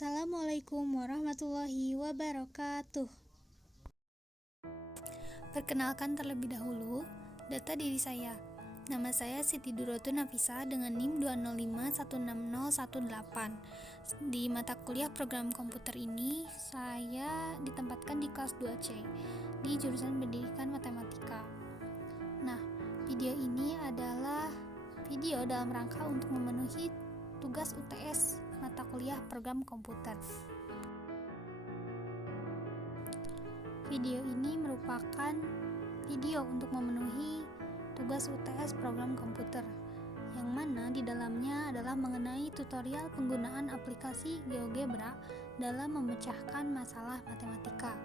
Assalamualaikum warahmatullahi wabarakatuh. Perkenalkan terlebih dahulu, data diri saya. Nama saya Siti Durotun Nafisa dengan NIM 205160118. Di mata kuliah program komputer ini, saya ditempatkan di kelas 2C di jurusan Pendidikan Matematika. Nah, video ini adalah video dalam rangka untuk memenuhi tugas UTS mata kuliah program komputer. Video ini merupakan video untuk memenuhi tugas UTS program komputer, yang mana di dalamnya adalah mengenai tutorial penggunaan aplikasi GeoGebra dalam memecahkan masalah matematika.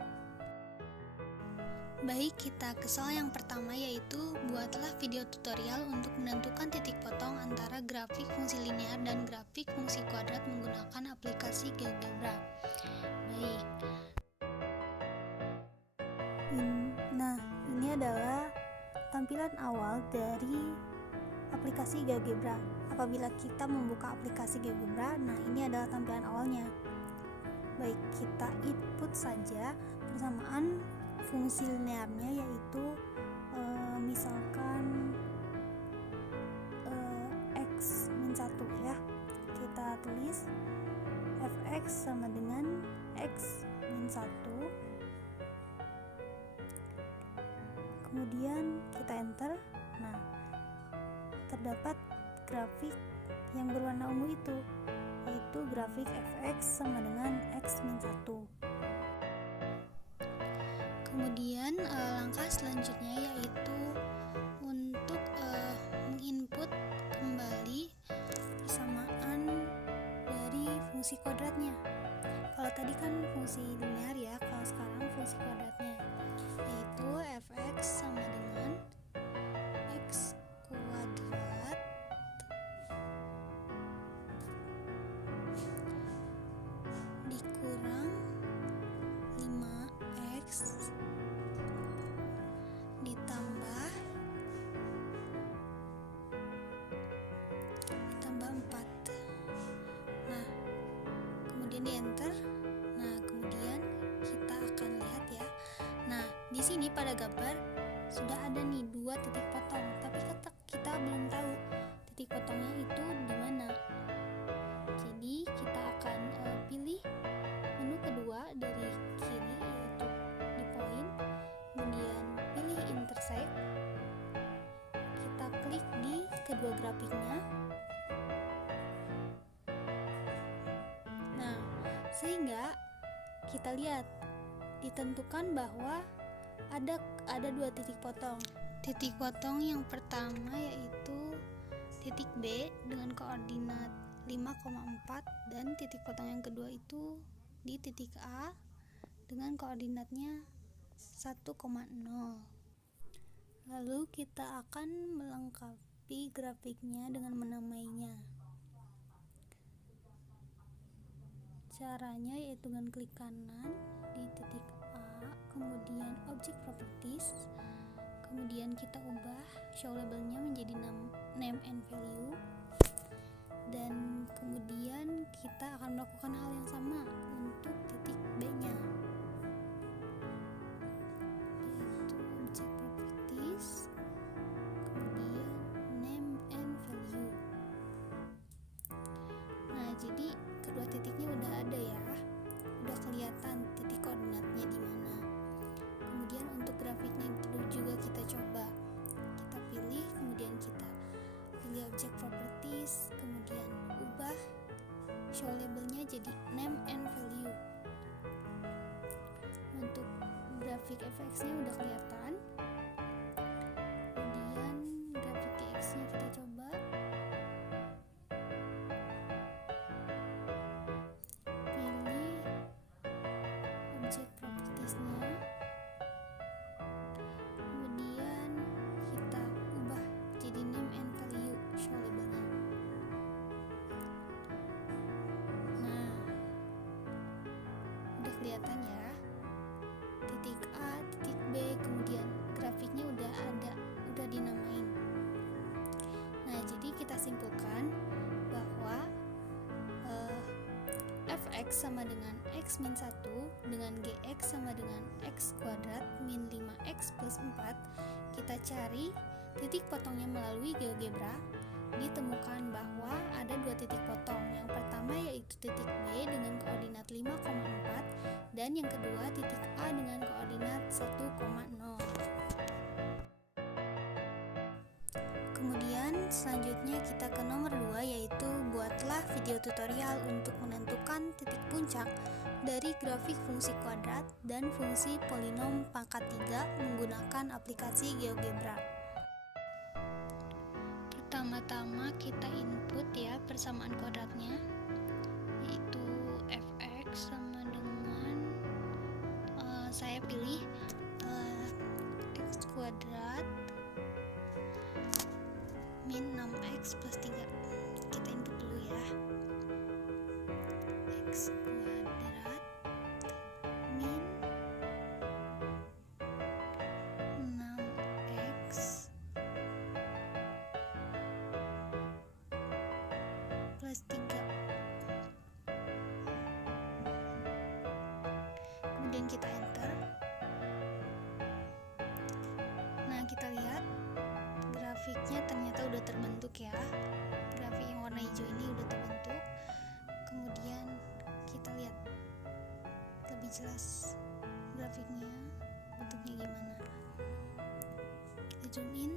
Baik, kita ke soal yang pertama, yaitu buatlah video tutorial untuk menentukan titik potong antara grafik fungsi linear dan grafik fungsi kuadrat menggunakan aplikasi GeoGebra. Baik. Nah, ini adalah tampilan awal dari aplikasi GeoGebra. Apabila kita membuka aplikasi GeoGebra, nah ini adalah tampilan awalnya. Baik, kita input saja persamaan fungsi linearnya, yaitu misalkan x min 1 ya. Kita tulis fx sama dengan x min 1, kemudian kita enter. Nah, terdapat grafik yang berwarna ungu itu, yaitu grafik fx sama dengan x min 1. Kemudian langkah selanjutnya yaitu untuk menginput kembali persamaan dari fungsi kuadratnya. Kalau tadi kan fungsi linear ya, kalau sekarang fungsi kuadratnya, yaitu fx sama dengan x kuadrat dikurang 5x ditambah 4. Nah, kemudian di enter. Nah, kemudian kita akan lihat ya. Nah, di sini pada gambar sudah ada nih 2 titik potong, tapi kita belum tahu titik potongnya itu di mana. Jadi kita akan pilih menu kedua dari kiri, yaitu di point, kemudian pilih intersect. Kita klik di kedua grafiknya. Nah, sehingga kita lihat ditentukan bahwa ada 2 titik potong. Titik potong yang pertama yaitu titik B dengan koordinat 5,4, dan titik potong yang kedua itu di titik A dengan koordinatnya 1,0. Lalu kita akan melengkapi grafiknya dengan menamainya. Caranya yaitu dengan klik kanan di titik A, kemudian object properties, kemudian kita ubah show labelnya menjadi name and value, dan kemudian kita akan melakukan hal yang sama untuk titik B nya, yaitu object properties, kemudian name and value. Nah, jadi kedua titiknya udah ada ya, udah kelihatan titik koordinatnya di mana. Kemudian untuk grafiknya juga kita coba, kita pilih, kemudian kita pilih object properties, kemudian ubah show labelnya jadi name and value. Untuk grafik fx nya udah kelihatan, kemudian grafik x nya kita coba, pilih object properties nya, kemudian kita ubah jadi name and value show labelnya. Nah, udah kelihatan ya, titik A, titik B, kemudian grafiknya udah ada, udah dinamain. Nah, jadi kita simpulkan bahwa X sama dengan X min 1 dengan GX sama dengan X kuadrat min 5X plus 4, kita cari titik potongnya melalui GeoGebra. Ditemukan bahwa ada dua titik potong. Yang pertama yaitu titik B dengan koordinat 5,4 dan yang kedua titik A dengan koordinat 1,0. Kemudian selanjutnya kita ke nomor 2, yaitu buatlah video tutorial untuk menentukan titik puncak dari grafik fungsi kuadrat dan fungsi polinom pangkat 3 menggunakan aplikasi GeoGebra. Pertama-tama kita input ya persamaan kuadratnya, yaitu fx sama dengan saya pilih x kuadrat min 6x plus 3. Kita input dulu ya, x kuadrat min 6x plus 3. Kemudian kita enter. Nah, kita lihat grafiknya ternyata udah terbentuk ya. Grafik yang warna hijau ini udah terbentuk. Kemudian kita lihat lebih jelas grafiknya bentuknya gimana. Kita zoom in.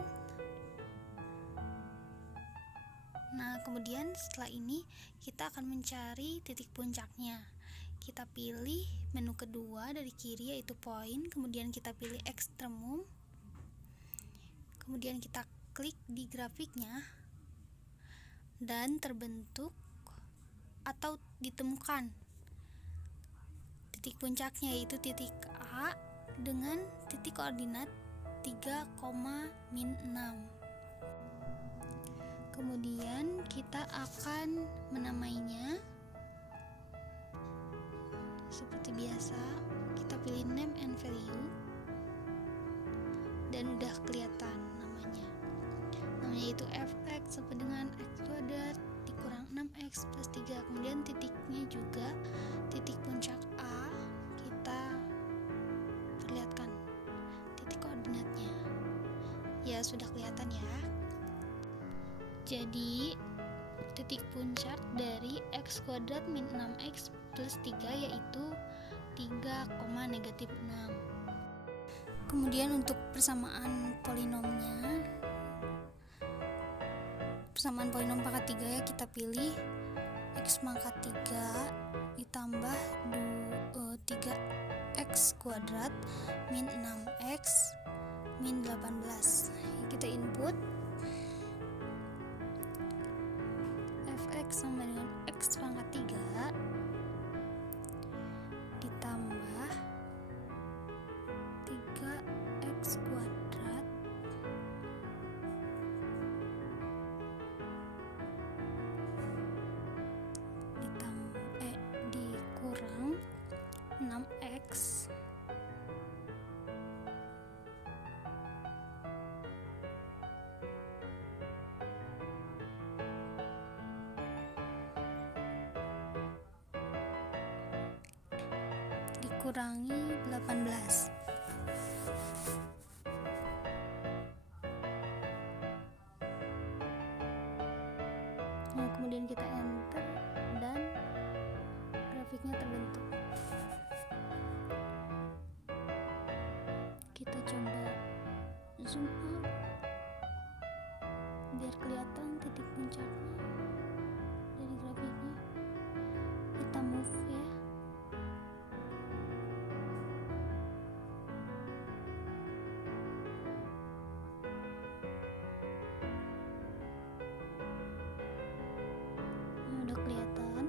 Nah, kemudian setelah ini kita akan mencari titik puncaknya. Kita pilih menu kedua dari kiri yaitu point, kemudian kita pilih ekstremum. Kemudian kita klik di grafiknya dan terbentuk atau ditemukan titik puncaknya, yaitu titik A dengan titik koordinat 3, min 6. Kemudian kita akan menamainya seperti biasa. Kita pilih name and value dan udah kelihatan namanya yaitu fx sama dengan x kuadrat dikurang 6x plus 3. Kemudian titiknya juga titik puncak A, kita perlihatkan titik koordinatnya ya, sudah kelihatan ya. Jadi titik puncak dari x kuadrat min 6x plus 3 yaitu 3, negatif 6. Kemudian untuk persamaan polinomnya, persamaan polinom pangkat 3 ya, kita pilih x pangkat 3 ditambah 3x kuadrat min 6x min 18. Kita input fx sama dengan x pangkat 3 ditambah 3x kuadrat dikurang 6x dikurangi 18. Nah, kemudian kita enter dan grafiknya terbentuk. Kita coba zoom out biar kelihatan titik puncaknya dari grafiknya. Kita move ya. Udah kelihatan.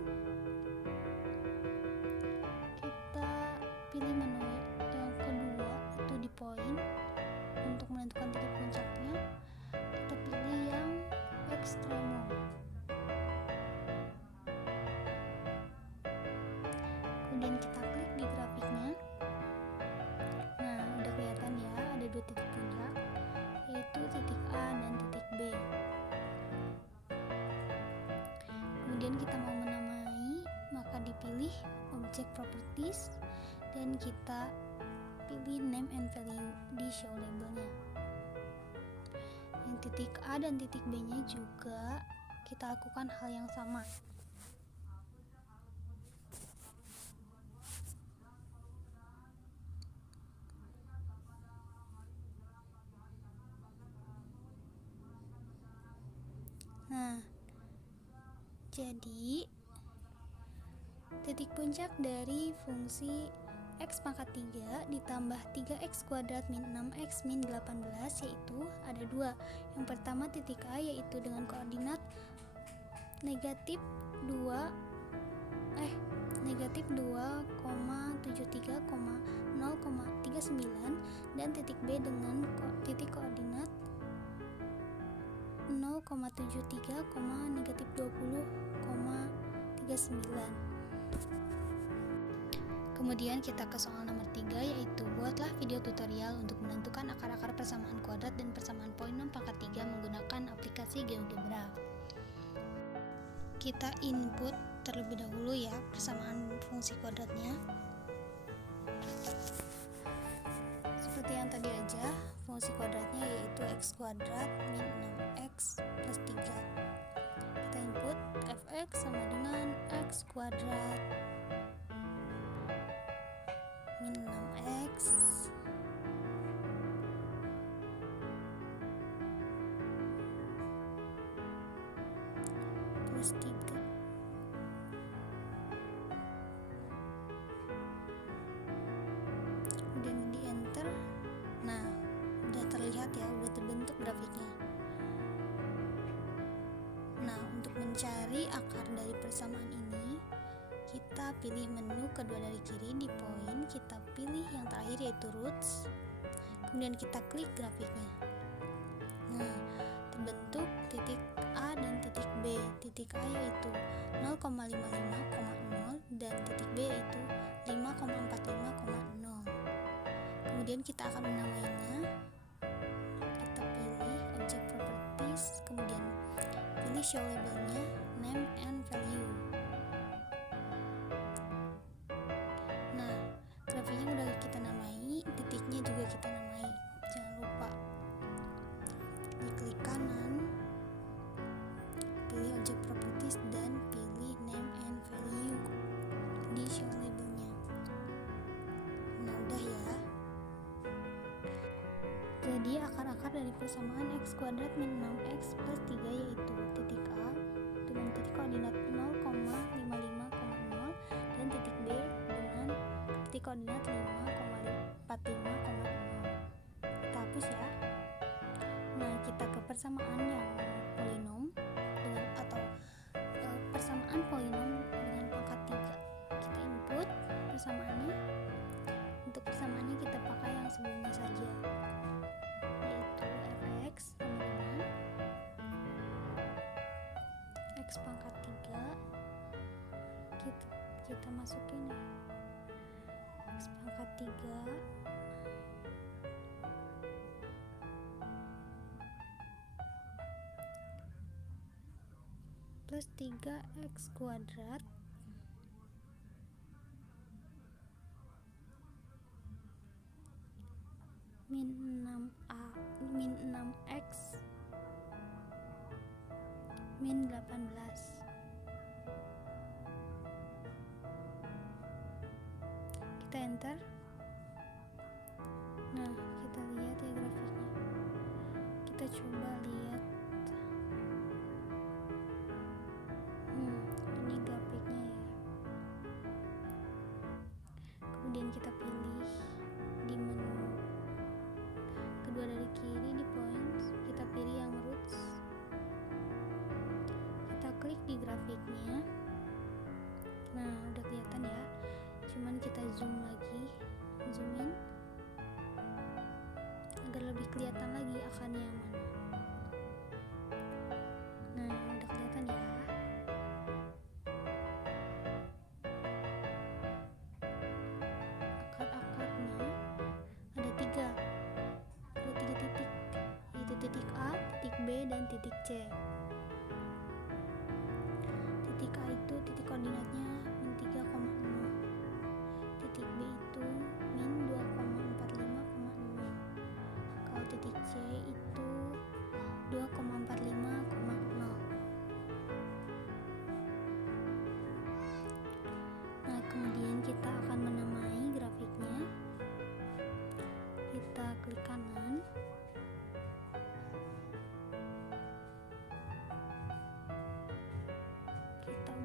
Kita pilih menu yang kedua itu di point untuk menentukan titik puncaknya. Kita pilih yang ekstremum. Kemudian kita klik di grafiknya. Nah, udah kelihatan ya, ada dua titik puncak, yaitu titik A dan titik B. Kemudian kita mau menamai, maka dipilih pilih object properties dan kita pilih name and value di show labelnya. Yang titik A dan titik B nya juga kita lakukan hal yang sama. Nah, jadi titik puncak dari fungsi x pangkat 3 ditambah 3x kuadrat min 6x min 18 yaitu ada dua. Yang pertama titik A yaitu dengan koordinat negatif 2,73,0,39 dan titik B dengan titik koordinat 0,73,-20,39. Kemudian kita ke soal nomor 3 yaitu buatlah video tutorial untuk menentukan akar-akar persamaan kuadrat dan persamaan polinom pangkat 3 menggunakan aplikasi GeoGebra. Kita input terlebih dahulu ya persamaan fungsi kuadratnya. Seperti yang tadi aja, fungsi kuadratnya yaitu x kuadrat min 6x plus 3. Kita input fx sama dengan x kuadrat min 6x plus 3. Kemudian di enter. Nah, udah terlihat ya, udah terbentuk grafiknya. Nah, untuk mencari akar dari persamaan ini, kita pilih menu kedua dari kiri. Di poin kita pilih yang terakhir yaitu roots, kemudian kita klik grafiknya. Nah, terbentuk titik A dan titik B. Titik A yaitu 0,55,0 dan titik B yaitu 5,45,0. Kemudian kita akan menamainya. Kita pilih object properties, kemudian pilih show labelnya name and value. Nah, grafiknya udah kita namai, titiknya juga kita namai. Jangan lupa diklik kanan, pilih object properties dan pilih name and value di show labelnya. Nah, udah ya. Jadi akar-akar dari persamaan x kuadrat min 6x plus 3 yaitu titik A dengan titik koordinat 0,55,0 dan titik B dengan titik koordinat 5,45,0. Kita hapus ya. Nah, kita ke persamaan yang polinom dengan atau persamaan polinom dengan pangkat 3. Kita input persamaannya. Untuk persamaannya kita pakai yang sebelumnya saja, yaitu fx sama dengan x pangkat 3. Kita masukin ya, x pangkat 3 plus 3x kuadrat min 6x min 18. Kita enter. Nah, kita lihat ya grafiknya. Kita coba lihat. Ini grafiknya ya. Kemudian kita pilih di menu kedua dari kiri di points, kita pilih yang roots. Kita klik di grafiknya. Nah, udah kelihatan ya. Cuman kita zoom lagi, zoom in agar lebih kelihatan lagi akarnya yang mana. Nah, udah kelihatan ya. Akar-akarnya ada tiga titik, yaitu titik A, titik B, dan titik C. Titik A itu titik koordinatnya min 3,0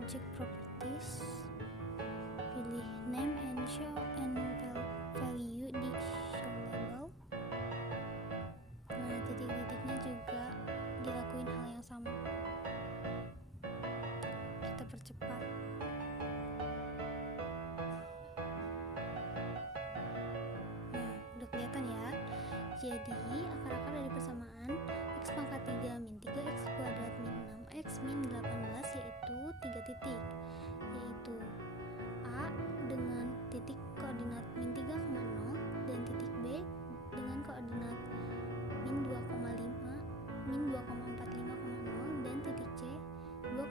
object properties, pilih name and show and value di show label. Nah, titik-titiknya juga dilakuin hal yang sama, kita percepat. Nah, udah kelihatan ya. Jadi akar-akar dari persamaan x pangkat 3 min 3x kuadrat min 6x min 18 yaitu 3 titik, yaitu A dengan titik koordinat min 3,0 dan titik B dengan koordinat min 2,5 min 2,45,0 dan titik C 2,45,0.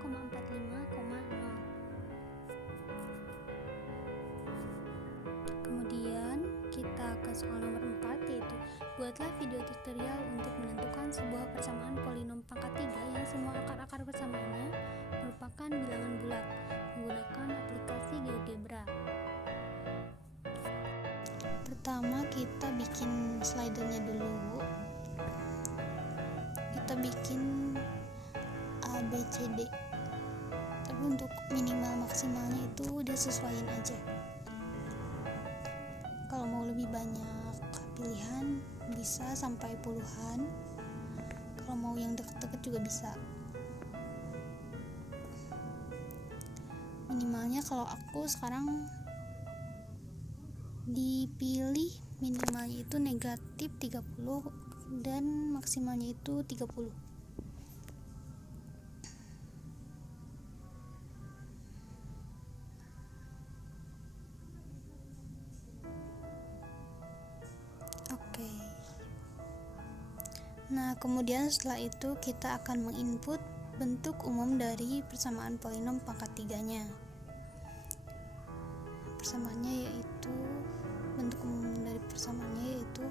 Kemudian kita ke soal nomor 4, yaitu buatlah video tutorial untuk menentukan sebuah persamaan polinom pangkat 3 yang semua akar-akar persamaannya merupakan bilangan bulat menggunakan aplikasi GeoGebra. Pertama kita bikin slidernya dulu. Kita bikin A, B, C, D. Tapi untuk minimal maksimalnya itu udah sesuaiin aja. Kalau mau lebih banyak pilihan bisa sampai puluhan. Kalau mau yang deket-deket juga bisa. Minimalnya kalau aku sekarang dipilih minimalnya itu negatif 30 dan maksimalnya itu 30. Oke. Nah, kemudian setelah itu kita akan menginput bentuk umum dari persamaan polinom pangkat 3-nya. Persamaannya yaitu bentuk umum dari persamaannya yaitu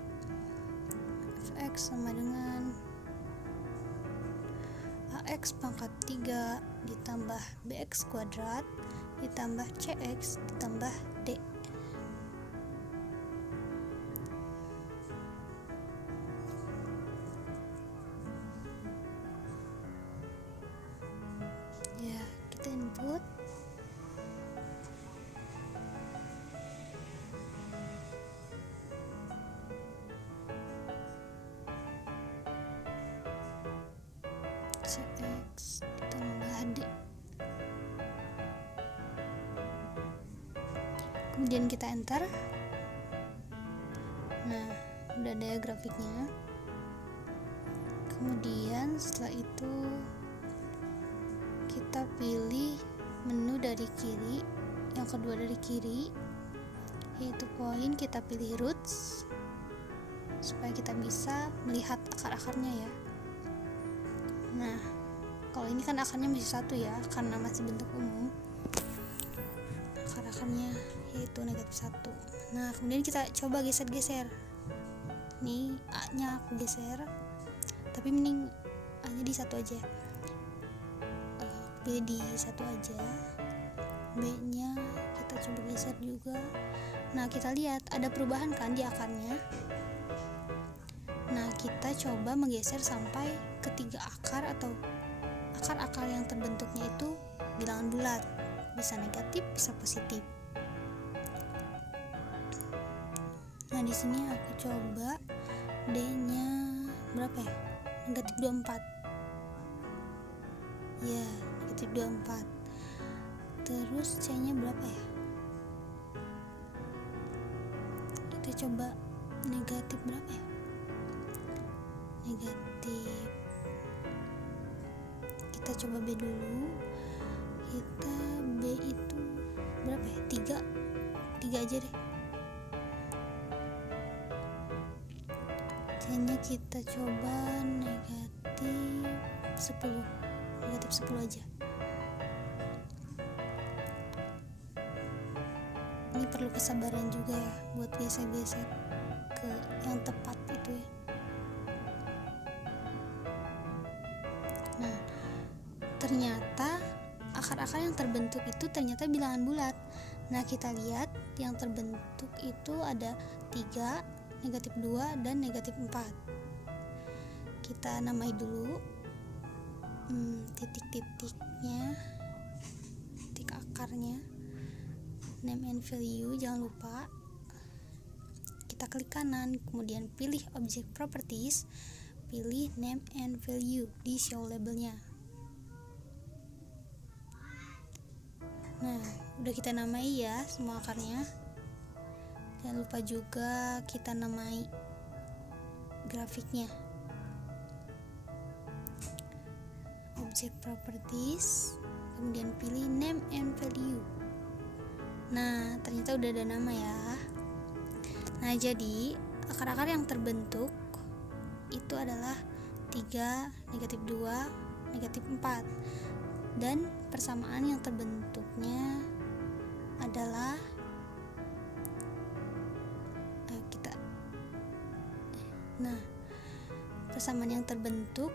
fx sama dengan ax pangkat 3 ditambah bx kuadrat ditambah cx ditambah d. Ya, kita input. Cx ditambah D. Kemudian kita enter. Nah, udah ada grafiknya. Kemudian setelah itu kita pilih menu dari kiri, yang kedua dari kiri, yaitu poin. Kita pilih roots supaya kita bisa melihat akar-akarnya ya. Nah, kalau ini kan akarnya masih satu ya, karena masih bentuk umum. Akar-akarnya yaitu negatif 1. Nah, kemudian kita coba geser-geser. Nih, A-nya aku geser, tapi mending A-nya di satu aja. Pilih di satu aja. B-nya kita coba geser juga. Nah, kita lihat ada perubahan kan di akarnya. Nah, kita coba menggeser sampai ketiga akar atau akar-akar yang terbentuknya itu bilangan bulat, bisa negatif, bisa positif. Nah, di sini aku coba D-nya berapa ya? Negatif 24. Ya, negatif 24. Terus C-nya berapa ya? Kita coba negatif berapa ya? Negatif. Kita coba B dulu. Kita B itu berapa ya? 3 aja deh. C-nya kita coba negatif 10. Negatif 10 aja. Ini perlu kesabaran juga ya buat geser-geser ke yang tepat itu ya. Nah, ternyata akar-akar yang terbentuk itu ternyata bilangan bulat. Nah, kita lihat yang terbentuk itu ada 3, negatif 2, dan negatif 4. Kita namai dulu titik-titiknya. akarnya, name and value, jangan lupa. Kita klik kanan, kemudian pilih object properties, pilih name and value di show labelnya. Nah, udah kita namai ya semua akarnya. Jangan lupa juga kita namai grafiknya. Object properties, kemudian pilih name and value. Nah, ternyata udah ada nama ya. Nah, jadi akar-akar yang terbentuk itu adalah 3, -2, -4. Dan persamaan yang terbentuknya adalah persamaan yang terbentuk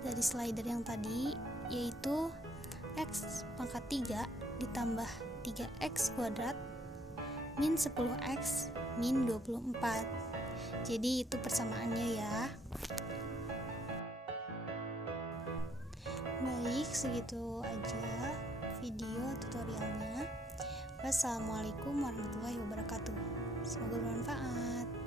dari slider yang tadi yaitu x pangkat 3 ditambah 3x kuadrat min 10x min 24. Jadi itu persamaannya ya. Baik, segitu aja video tutorialnya. Wassalamualaikum warahmatullahi wabarakatuh. Semoga bermanfaat.